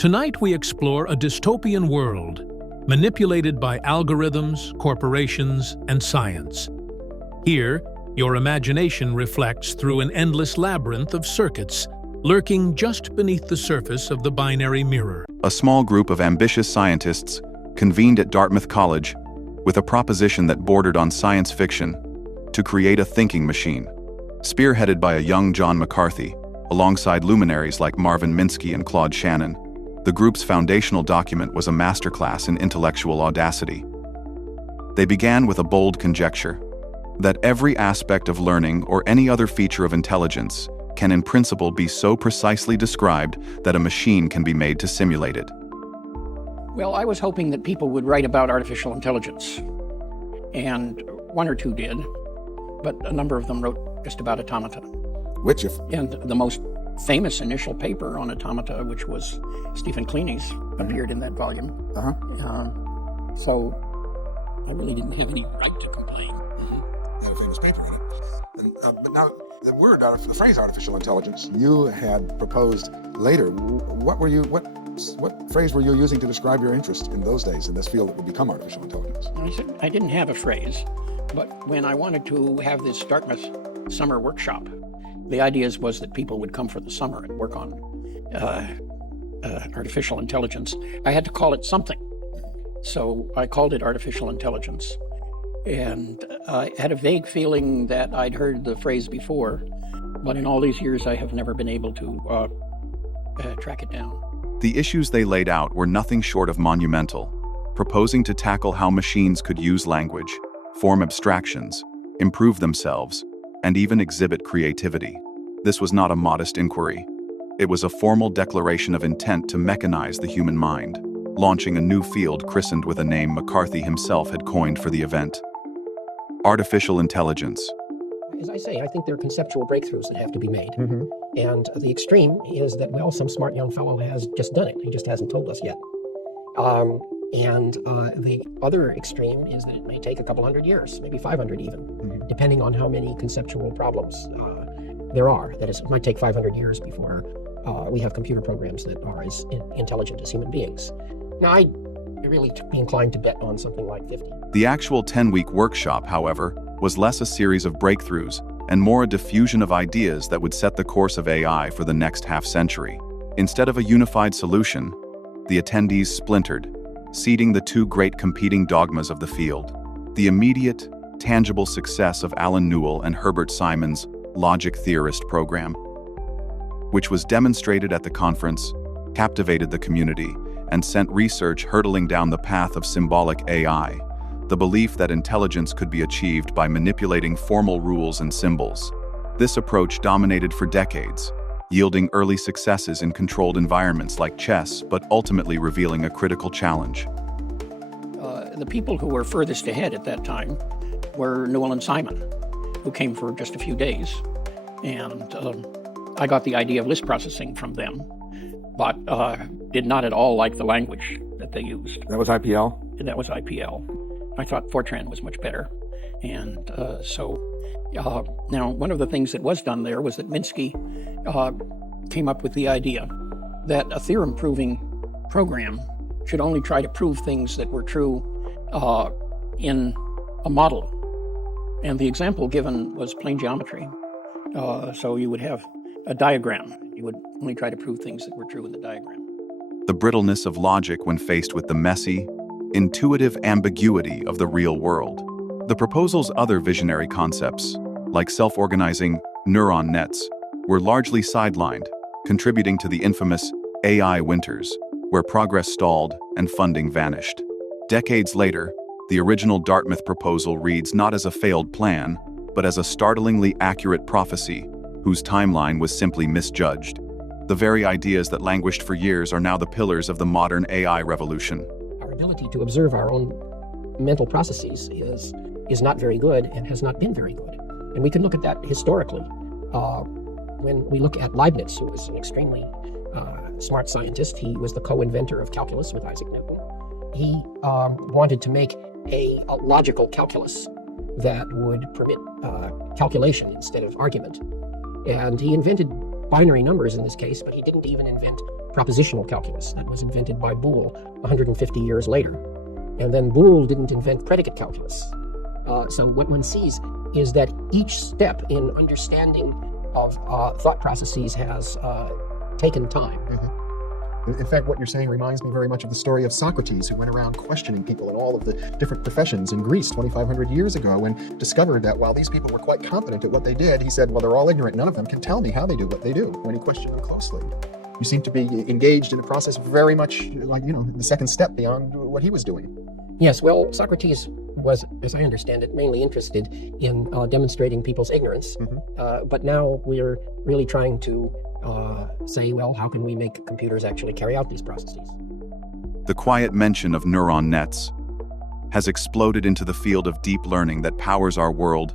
Tonight we explore a dystopian world, manipulated by algorithms, corporations, and science. Here, your imagination reflects through an endless labyrinth of circuits, lurking just beneath the surface of the binary mirror. A small group of ambitious scientists convened at Dartmouth College with a proposition that bordered on science fiction to create a thinking machine. Spearheaded by a young John McCarthy, alongside luminaries like Marvin Minsky and Claude Shannon, the group's foundational document was a masterclass in intellectual audacity. They began with a bold conjecture that every aspect of learning or any other feature of intelligence can in principle be so precisely described that a machine can be made to simulate it. Well, I was hoping that people would write about artificial intelligence, and one or two did, but a number of them wrote just about automata. Which, if And the most famous initial paper on automata, which was Stephen Kleeni's, appeared in that volume. So I really didn't have any right to complain. you had a famous paper on it. And, but now the phrase artificial intelligence, you had proposed later. What phrase were you using to describe your interest in those days in this field that would become artificial intelligence? I said I didn't have a phrase, but when I wanted to have this Dartmouth summer workshop, the idea was that people would come for the summer and work on artificial intelligence. I had to call it something. So I called it artificial intelligence. And I had a vague feeling that I'd heard the phrase before, but in all these years I have never been able to track it down. The issues they laid out were nothing short of monumental, proposing to tackle how machines could use language, form abstractions, improve themselves, and even exhibit creativity. This was not a modest inquiry. It was a formal declaration of intent to mechanize the human mind, launching a new field christened with a name McCarthy himself had coined for the event: artificial intelligence. As I say, I think there are conceptual breakthroughs that have to be made. And the extreme is that, well, some smart young fellow has just done it. He just hasn't told us yet. The other extreme is that it may take a couple hundred years, maybe 500 even, depending on how many conceptual problems there are. That is, it might take 500 years before we have computer programs that are as intelligent as human beings. Now, I'd really be inclined to bet on something like 50. The actual 10-week workshop, however, was less a series of breakthroughs and more a diffusion of ideas that would set the course of AI for the next half-century. Instead of a unified solution, the attendees splintered, seeding the two great competing dogmas of the field: the immediate, tangible success of Alan Newell and Herbert Simon's logic theorist program, which was demonstrated at the conference, captivated the community, and sent research hurtling down the path of symbolic AI, the belief that intelligence could be achieved by manipulating formal rules and symbols. This approach dominated for decades, yielding early successes in controlled environments like chess, but ultimately revealing a critical challenge. The people who were furthest ahead at that time were Newell and Simon, who came for just a few days. And I got the idea of list processing from them, but did not at all like the language that they used. That was IPL? And that was IPL. I thought Fortran was much better. And now one of the things that was done there was that Minsky came up with the idea that a theorem-proving program should only try to prove things that were true in a model. And the example given was plane geometry. So you would have a diagram. You would only try to prove things that were true in the diagram. The brittleness of logic when faced with the messy, intuitive ambiguity of the real world. The proposal's other visionary concepts, like self-organizing neuron nets, were largely sidelined, contributing to the infamous AI winters, where progress stalled and funding vanished. Decades later, the original Dartmouth proposal reads not as a failed plan, but as a startlingly accurate prophecy, whose timeline was simply misjudged. The very ideas that languished for years are now the pillars of the modern AI revolution. Our ability to observe our own mental processes is not very good and has not been very good. And we can look at that historically. When we look at Leibniz, who was an extremely smart scientist, he was the co-inventor of calculus with Isaac Newton. He wanted to make a logical calculus that would permit calculation instead of argument. And he invented binary numbers in this case, but he didn't even invent propositional calculus that was invented by Boole 150 years later. And then Boole didn't invent predicate calculus. So what one sees is that each step in understanding of thought processes has taken time. In fact, what you're saying reminds me very much of the story of Socrates, who went around questioning people in all of the different professions in Greece 2,500 years ago, and discovered that while these people were quite competent at what they did, he said, well, they're all ignorant. None of them can tell me how they do what they do, when he questioned them closely. You seem to be engaged in a process very much like, the second step beyond what he was doing. Yes, well, Socrates was, as I understand it, mainly interested in demonstrating people's ignorance. But now we're really trying to say, well, how can we make computers actually carry out these processes? The quiet mention of neuron nets has exploded into the field of deep learning that powers our world,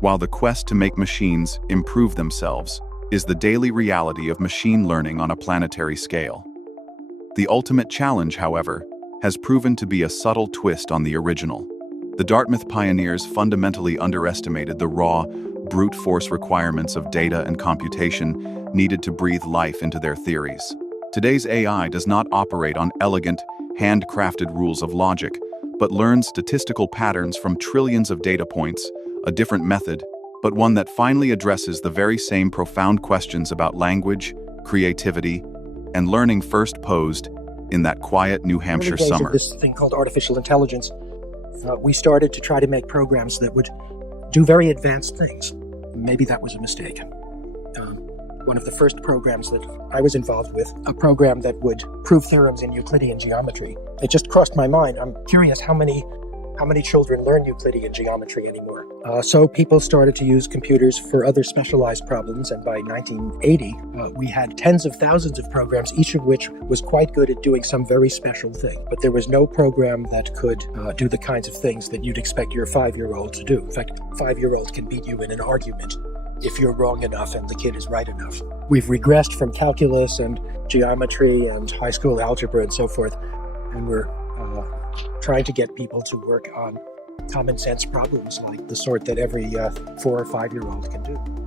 while the quest to make machines improve themselves is the daily reality of machine learning on a planetary scale. The ultimate challenge, however, has proven to be a subtle twist on the original. The Dartmouth pioneers fundamentally underestimated the raw, brute force requirements of data and computation needed to breathe life into their theories. Today's AI does not operate on elegant, handcrafted rules of logic, but learns statistical patterns from trillions of data points, a different method, but one that finally addresses the very same profound questions about language, creativity, and learning first posed in that quiet New Hampshire summer. Of this thing called artificial intelligence, we started to try to make programs that would do very advanced things. Maybe that was a mistake. One of the first programs that I was involved with, a program that would prove theorems in Euclidean geometry. It just crossed my mind. I'm curious how many children learn Euclidean geometry anymore. So people started to use computers for other specialized problems, and by 1980, we had tens of thousands of programs, each of which was quite good at doing some very special thing. But there was no program that could do the kinds of things that you'd expect your 5-year-old to do. In fact, 5-year-olds can beat you in an argument if you're wrong enough and the kid is right enough. We've regressed from calculus and geometry and high school algebra and so forth, and we're trying to get people to work on common sense problems like the sort that every 4 or 5-year-old can do.